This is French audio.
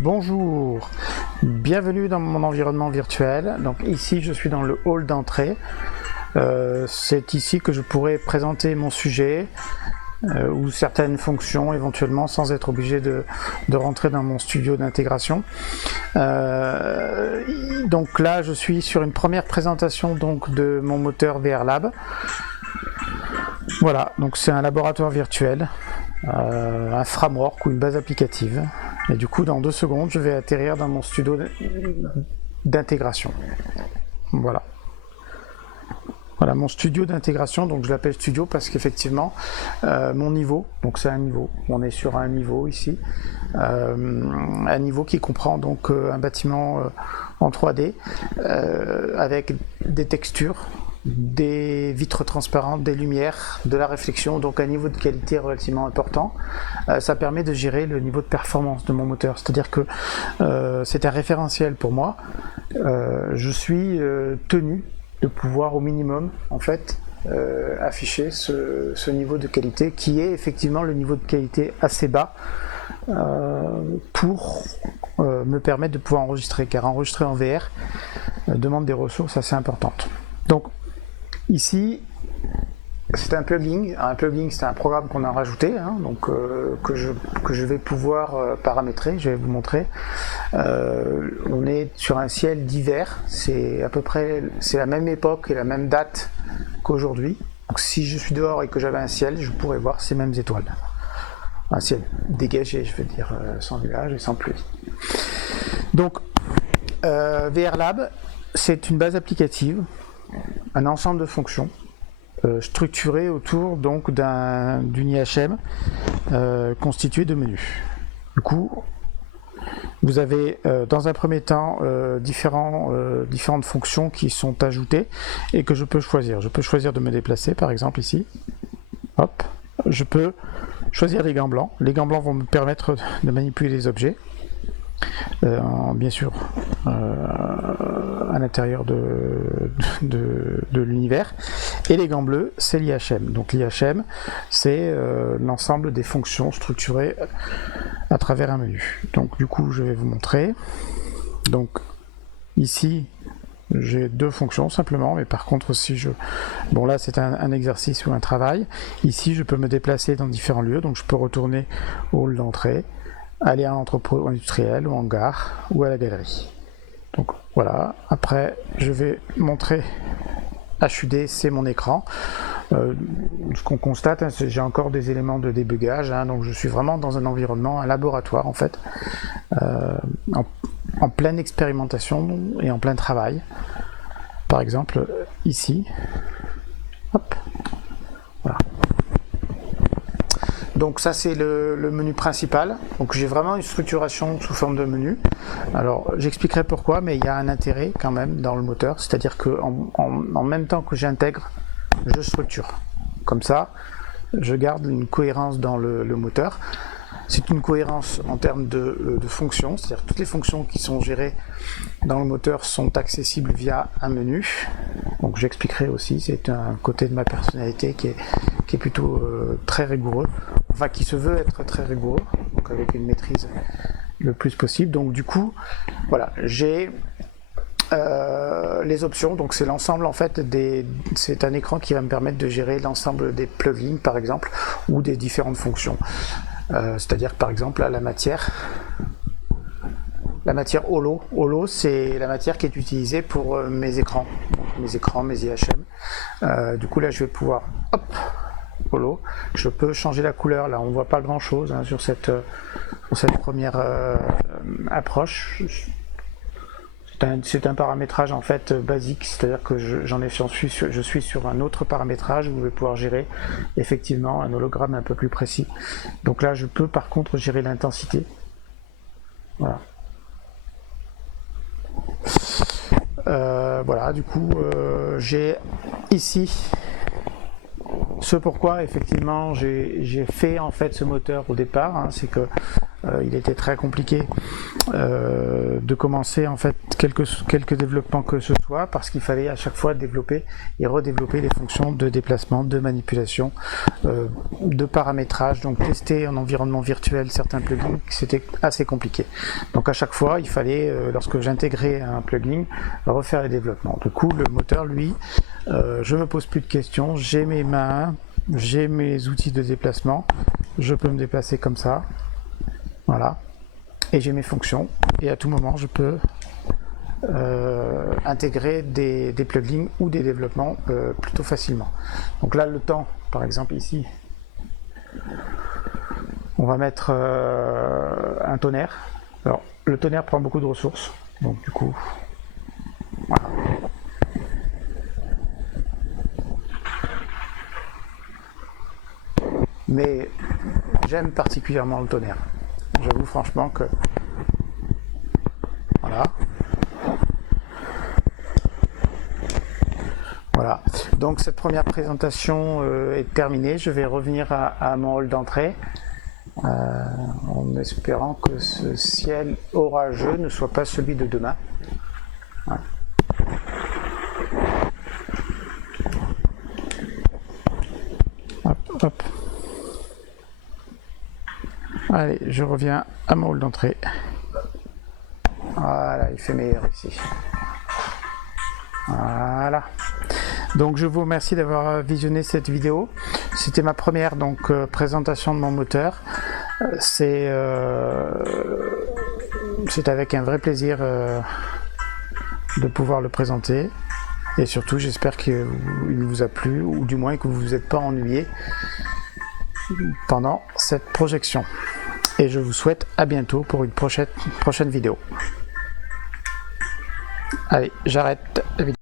Bonjour, bienvenue dans mon environnement virtuel. Donc ici je suis dans le hall d'entrée. C'est ici que je pourrais présenter mon sujet ou certaines fonctions éventuellement sans être obligé de rentrer dans mon studio d'intégration. Donc là je suis sur une première présentation donc, de mon moteur VRLab. Voilà, donc c'est un laboratoire virtuel, un framework ou une base applicative. Et du coup, dans 2 secondes, je vais atterrir dans mon studio d'intégration. Voilà. Voilà mon studio d'intégration, donc je l'appelle studio parce qu'effectivement, mon niveau, donc c'est un niveau, on est sur un niveau ici, un niveau qui comprend donc un bâtiment en 3D avec des textures, des vitres transparentes, des lumières, de la réflexion, donc un niveau de qualité relativement important. Ça permet de gérer le niveau de performance de mon moteur, c'est-à-dire que c'est un référentiel pour moi. Je suis tenu de pouvoir au minimum en fait afficher ce niveau de qualité qui est effectivement le niveau de qualité assez bas pour me permettre de pouvoir enregistrer, car enregistrer en VR demande des ressources assez importantes. Donc ici, c'est un plugin. Un plugin, c'est un programme qu'on a rajouté, donc que je vais pouvoir paramétrer. Je vais vous montrer. On est sur un ciel d'hiver. C'est à peu près, c'est la même époque et la même date qu'aujourd'hui. Donc si je suis dehors et que j'avais un ciel, je pourrais voir ces mêmes étoiles. Un ciel dégagé, je veux dire, sans nuages et sans pluie. Donc VRLab, c'est une base applicative, un ensemble de fonctions structuré autour donc d'une IHM constituée de menus. Du coup, vous avez dans un premier temps différentes fonctions qui sont ajoutées et que je peux choisir. Je peux choisir de me déplacer, par exemple ici. Hop. Je peux choisir les gants blancs. Les gants blancs vont me permettre de manipuler les objets. Bien sûr à l'intérieur de l'univers, et les gants bleus c'est l'IHM. Donc l'IHM c'est l'ensemble des fonctions structurées à travers un menu. Donc du coup je vais vous montrer. Donc ici j'ai 2 fonctions simplement, mais par contre si bon là c'est un exercice ou un travail. Ici je peux me déplacer dans différents lieux, donc je peux retourner au hall d'entrée, aller à un entrepôt industriel ou en gare ou à la galerie. Donc voilà, après je vais montrer HUD, c'est mon écran. Ce qu'on constate, c'est que j'ai encore des éléments de débugage, donc je suis vraiment dans un environnement, un laboratoire en fait, en pleine expérimentation et en plein travail. Par exemple ici, hop, voilà. Donc ça c'est le menu principal, donc j'ai vraiment une structuration sous forme de menu. Alors j'expliquerai pourquoi, mais il y a un intérêt quand même dans le moteur, c'est-à-dire que en même temps que j'intègre, je structure. Comme ça, je garde une cohérence dans le moteur. C'est une cohérence en termes de fonctions, c'est-à-dire toutes les fonctions qui sont gérées dans le moteur sont accessibles via un menu. Donc j'expliquerai aussi, c'est un côté de ma personnalité qui est plutôt très rigoureux, enfin qui se veut être très rigoureux, donc avec une maîtrise le plus possible. Donc du coup, voilà, j'ai les options, donc c'est l'ensemble en fait c'est un écran qui va me permettre de gérer l'ensemble des plugins par exemple, ou des différentes fonctions. C'est-à-dire par exemple là, la matière holo. Holo, c'est la matière qui est utilisée pour mes écrans, mes IHM. Du coup là je vais pouvoir, hop, holo, je peux changer la couleur. Là on voit pas grand chose sur cette première approche. C'est un paramétrage en fait basique, c'est-à-dire que je suis sur un autre paramétrage où je vais pouvoir gérer effectivement un hologramme un peu plus précis. Donc là je peux par contre gérer l'intensité. Voilà. Voilà, du coup j'ai ici ce pourquoi effectivement j'ai fait en fait ce moteur au départ, c'est que il était très compliqué de commencer en fait quelques développements que ce soit, parce qu'il fallait à chaque fois développer et redévelopper les fonctions de déplacement, de manipulation, de paramétrage. Donc tester en environnement virtuel certains plugins, c'était assez compliqué. Donc à chaque fois il fallait, lorsque j'intégrais un plugin, refaire les développements. Du coup le moteur, lui, je me pose plus de questions, j'ai mes mains, j'ai mes outils de déplacement, je peux me déplacer comme ça, voilà, et j'ai mes fonctions, et à tout moment je peux intégrer des plugins ou des développements plutôt facilement. Donc là le temps, par exemple ici, on va mettre un tonnerre. Alors le tonnerre prend beaucoup de ressources, donc du coup voilà. Mais j'aime particulièrement le tonnerre. J'avoue franchement que voilà. Voilà. Donc cette première présentation est terminée. Je vais revenir à mon hall d'entrée en espérant que ce ciel orageux ne soit pas celui de demain. Voilà. Hop, hop. Allez, je reviens à mon hall d'entrée. Voilà, il fait meilleur ici. Voilà. Donc je vous remercie d'avoir visionné cette vidéo. C'était ma première présentation de mon moteur. C'est avec un vrai plaisir de pouvoir le présenter. Et surtout, j'espère qu'il vous a plu, ou du moins que vous ne vous êtes pas ennuyé pendant cette projection. Et je vous souhaite à bientôt pour une prochaine vidéo. Allez, j'arrête la vidéo.